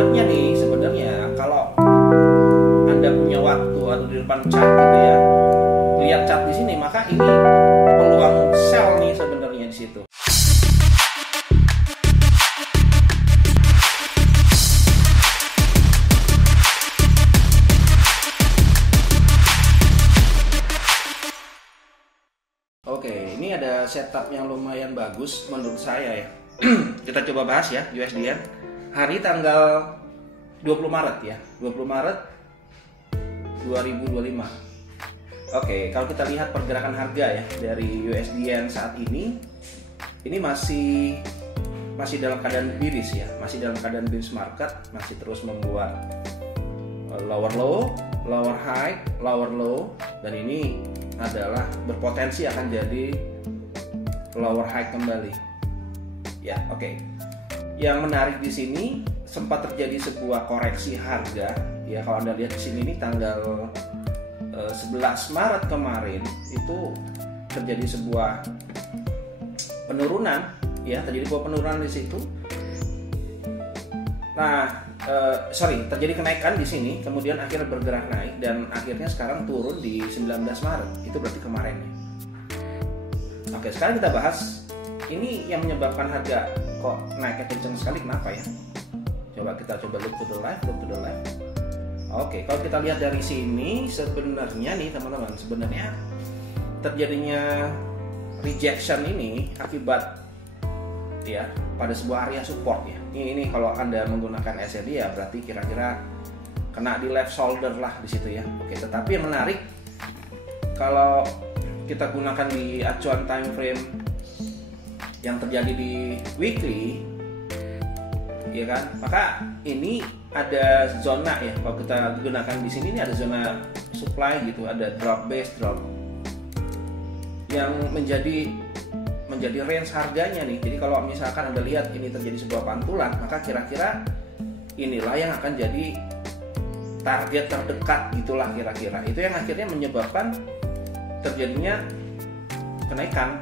sebenarnya kalau Anda punya waktu atau di depan chart gitu ya, lihat chart di sini, maka ini peluang sell nih sebenarnya di situ. Oke, ini ada setup yang lumayan bagus menurut saya ya. Kita coba bahas ya USDN. Hari tanggal 20 Maret ya, 20 Maret 2025. Oke, kalau kita lihat pergerakan harga ya dari USDN saat ini masih dalam keadaan bearish ya, masih dalam keadaan bearish market, masih terus membuat lower low, lower high, lower low, dan ini adalah berpotensi akan jadi lower high kembali. Ya, oke. Yang menarik di sini sempat terjadi sebuah koreksi harga ya. Kalau Anda lihat di sini ini tanggal 11 Maret kemarin itu terjadi sebuah penurunan ya, terjadi sebuah penurunan di situ. Nah, terjadi kenaikan di sini, kemudian akhirnya bergerak naik dan akhirnya sekarang turun di 19 Maret. Itu berarti kemarin ya. Oke, sekarang kita bahas ini yang menyebabkan harga kok naiknya kencang sekali, kenapa ya? Coba look to the left. Oke, kalau kita lihat dari sini sebenarnya nih teman-teman, sebenarnya terjadinya rejection ini akibat ya pada sebuah area support ya. Ini kalau Anda menggunakan SLD ya berarti kira-kira kena di left shoulder lah di situ ya. Oke, tetapi yang menarik kalau kita gunakan di acuan time frame yang terjadi di weekly ya kan, maka ini ada zona ya. Kalau kita gunakan di sini ini ada zona supply gitu, ada drop base drop yang menjadi range harganya nih. Jadi kalau misalkan Anda lihat ini terjadi sebuah pantulan, maka kira-kira inilah yang akan jadi target terdekat gitulah kira-kira. Itu yang akhirnya menyebabkan terjadinya kenaikan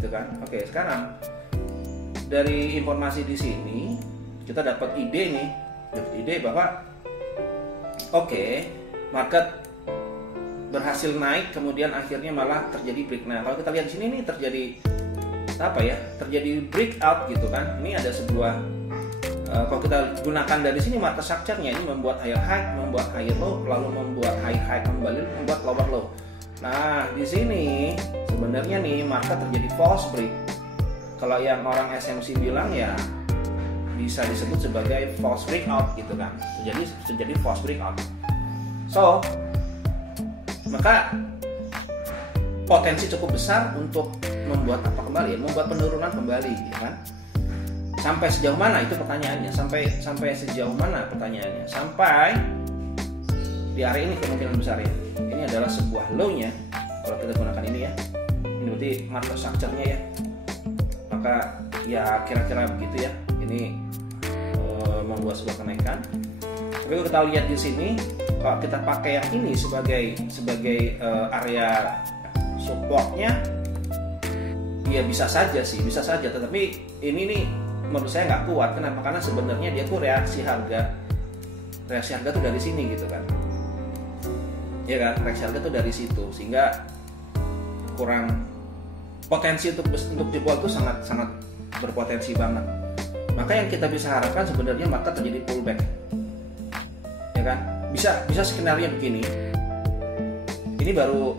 gitu kan. Oke, sekarang dari informasi di sini kita dapat ide bahwa market berhasil naik kemudian akhirnya malah terjadi break. Nah, kalau kita lihat di sini ini terjadi terjadi breakout gitu kan. Ini ada sebuah kalau kita gunakan dari sini market structure-nya ini membuat higher high, membuat higher low, lalu membuat high high kembali, membuat lower low. Nah, di sini sebenarnya nih market terjadi false break. Kalau yang orang SMC bilang ya bisa disebut sebagai false breakout gitu kan. Terjadi false breakout. So, maka potensi cukup besar untuk membuat apa kembali, membuat penurunan kembali gitu kan. Sampai sejauh mana itu pertanyaannya? Sampai sejauh mana pertanyaannya? Sampai di area ini kemungkinan besar ya. Ini adalah sebuah low-nya kalau kita gunakan ini ya. Ini berarti market structure-nya ya. Maka ya kira-kira begitu ya. Ini membuat sebuah kenaikan. Tapi kalau kita lihat di sini, kalau kita pakai yang ini sebagai area support-nya, ya bisa saja. Tetapi ini nih menurut saya nggak kuat. Kenapa? Karena sebenarnya dia tuh reaksi harga tuh dari sini gitu kan. Ya kan, reaksi harga tuh dari situ, sehingga kurang potensi untuk jebol tuh sangat berpotensi banget. Maka yang kita bisa harapkan sebenarnya market terjadi pullback, ya kan? Bisa skenario begini. Ini baru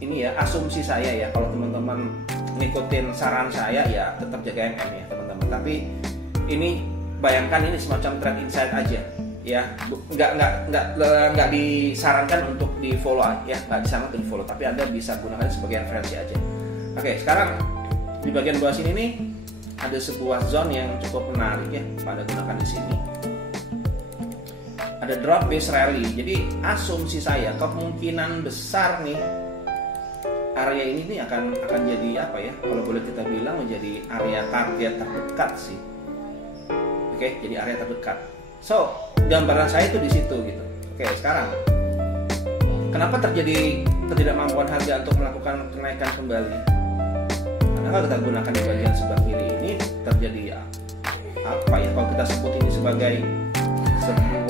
ya asumsi saya ya. Kalau teman-teman ngikutin saran saya ya tetap jaga MM ya teman-teman. Tapi ini bayangkan ini semacam trade insight aja. Ya, nggak disarankan untuk di follow ya, nggak disarankan untuk di follow, tapi Anda bisa gunakan sebagai referensi aja. Oke, sekarang di bagian bawah sini nih ada sebuah zone yang cukup menarik ya, Anda gunakan di sini. Ada drop base rally. Jadi asumsi saya kemungkinan besar nih area ini nih akan jadi apa ya? Kalau boleh kita bilang menjadi area target terdekat sih. Oke, jadi area terdekat. So, gambaran saya itu di situ gitu. Oke, sekarang kenapa terjadi ketidakmampuan harga untuk melakukan kenaikan kembali? Karena kalau kita gunakan di bagian sebelah kiri ini terjadi apa ya? Kalau kita sebut ini sebagai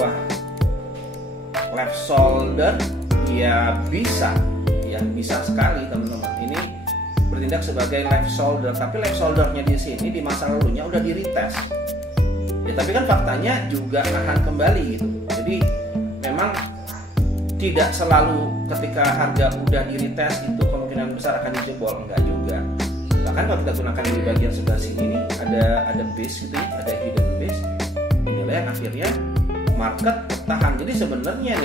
sebuah left shoulder, ya bisa sekali teman-teman. Ini bertindak sebagai left shoulder, tapi left shouldernya di sini di masa lalunya udah di retest. Ya tapi kan faktanya juga akan kembali gitu. Jadi memang tidak selalu ketika harga udah di retest itu kemungkinan besar akan dijebol, enggak juga. Bahkan kalau kita gunakan di bagian sebelah sini nih ada base gitu ya, ada hidden base. Inilah yang akhirnya market bertahan. Jadi sebenarnya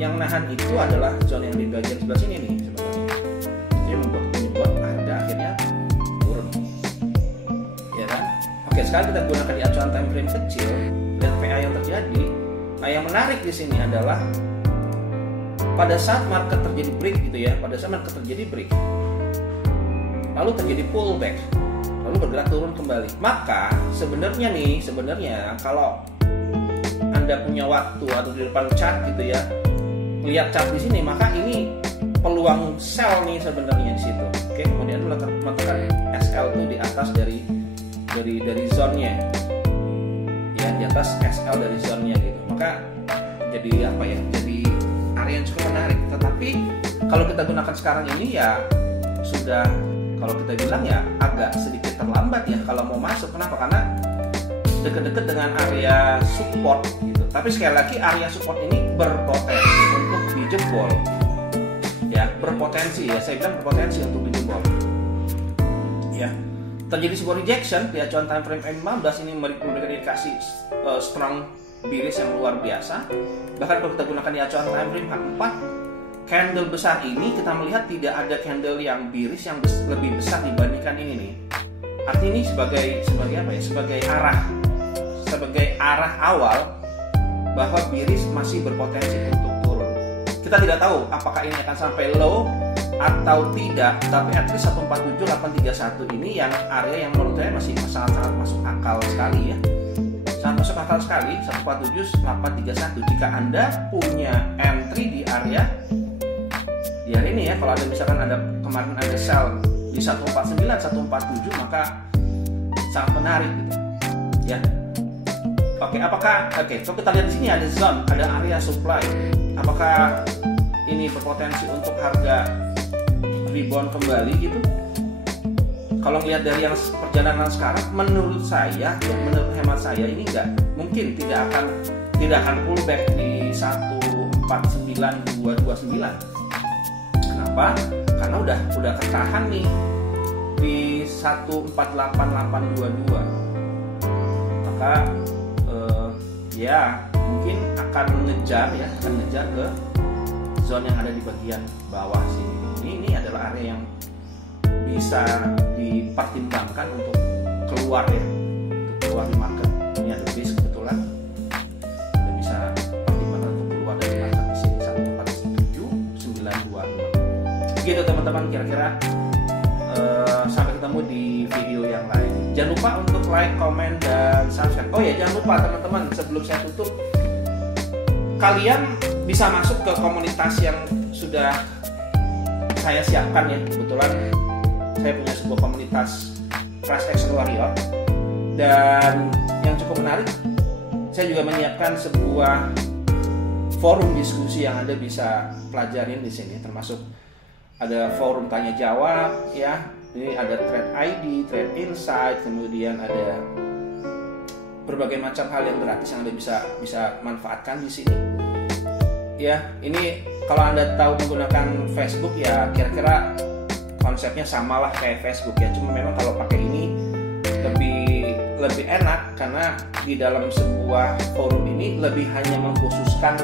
yang nahan itu adalah zone yang di bagian sebelah sini nih sebenarnya. Itu yang membuat harga akhirnya turun. Ya kan? Oke, sekarang kita gunakan di acuan time frame kecil, lihat PA yang terjadi. Nah, yang menarik di sini adalah pada saat market terjadi break gitu ya, lalu terjadi pullback, lalu bergerak turun kembali. Maka sebenarnya kalau Anda punya waktu atau di depan chart gitu ya, lihat chart di sini, maka ini peluang sell nih sebenarnya di situ. Oke, kemudian meletakkan SL itu di atas dari zone-nya. Ya, di atas SL dari zone-nya gitu. Maka jadi apa ya? Jadi area yang cukup menarik. Tetapi kalau kita gunakan sekarang ini ya sudah, kalau kita bilang ya agak sedikit terlambat ya kalau mau masuk. Kenapa? Karena deket-deket dengan area support gitu. Tapi sekali lagi area support ini berpotensi untuk dijebol. Ya, berpotensi ya. Saya bilang berpotensi untuk dijebol. Ya. Terjadi sebuah rejection di acuan time frame M15 ini memberikan indikasi strong bearish yang luar biasa. Bahkan kalau kita gunakan di acuan time frame H4, candle besar ini kita melihat tidak ada candle yang bearish yang lebih besar dibandingkan ini nih. Artinya ini sebagai apa ya? Sebagai arah awal bahwa bearish masih berpotensi untuk turun. Kita tidak tahu apakah ini akan sampai low atau tidak, tapi at least 147.831 ini yang area yang menurut saya masih sangat masuk akal sekali ya. Sangat masuk akal sekali 147.831 jika Anda punya entry di area ini ya. Kalau ada misalkan kemarin ada sell di 149, 147, maka sangat menarik gitu. Ya. Oke, so kita lihat di sini ada zone, ada area supply. Apakah ini berpotensi untuk harga rebound kembali gitu? Kalau lihat dari yang perjalanan sekarang, menurut hemat saya ini tidak akan pullback di 149.229. Kenapa? Karena udah ketahan nih di 148.822. Maka ya mungkin akan ngejar ke zone yang ada di bagian bawah sini. Ini adalah area yang bisa dipertimbangkan untuk keluar ya, untuk keluar di market. Ini ada base kebetulan, Anda bisa pertimbangkan untuk keluar dari market di sini 147.926. Begitu teman-teman, kira-kira sampai ketemu di video yang lain. Jangan lupa untuk like, comment, dan subscribe. Oh ya, jangan lupa teman-teman, sebelum saya tutup, kalian bisa masuk ke komunitas yang sudah saya siapkan ya. Kebetulan saya punya sebuah komunitas Price Action Warrior, dan yang cukup menarik, saya juga menyiapkan sebuah forum diskusi yang Anda bisa pelajarin di sini, termasuk ada forum tanya jawab ya. Ini ada Trade ID, Trade Insight, kemudian ada berbagai macam hal yang gratis yang Anda bisa manfaatkan di sini. Ya, ini kalau Anda tahu menggunakan Facebook ya kira-kira konsepnya samalah kayak Facebook ya. Cuma memang kalau pakai ini lebih enak karena di dalam sebuah forum ini lebih hanya mengkhususkan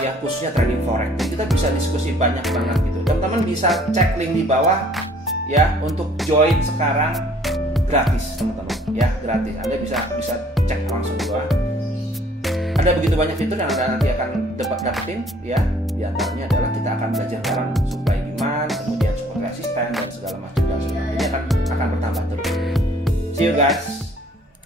ya khususnya trading forex. Jadi kita bisa diskusi banyak banget gitu. Teman-teman bisa cek link di bawah ya untuk join sekarang gratis teman-teman ya, gratis. Anda bisa cek langsung juga. Ada begitu banyak fitur yang Anda nanti akan dapetin ya. Di antaranya adalah kita akan belajar bareng supply demand, kemudian support resisten dan segala macam, dan ini akan bertambah terus. See you guys.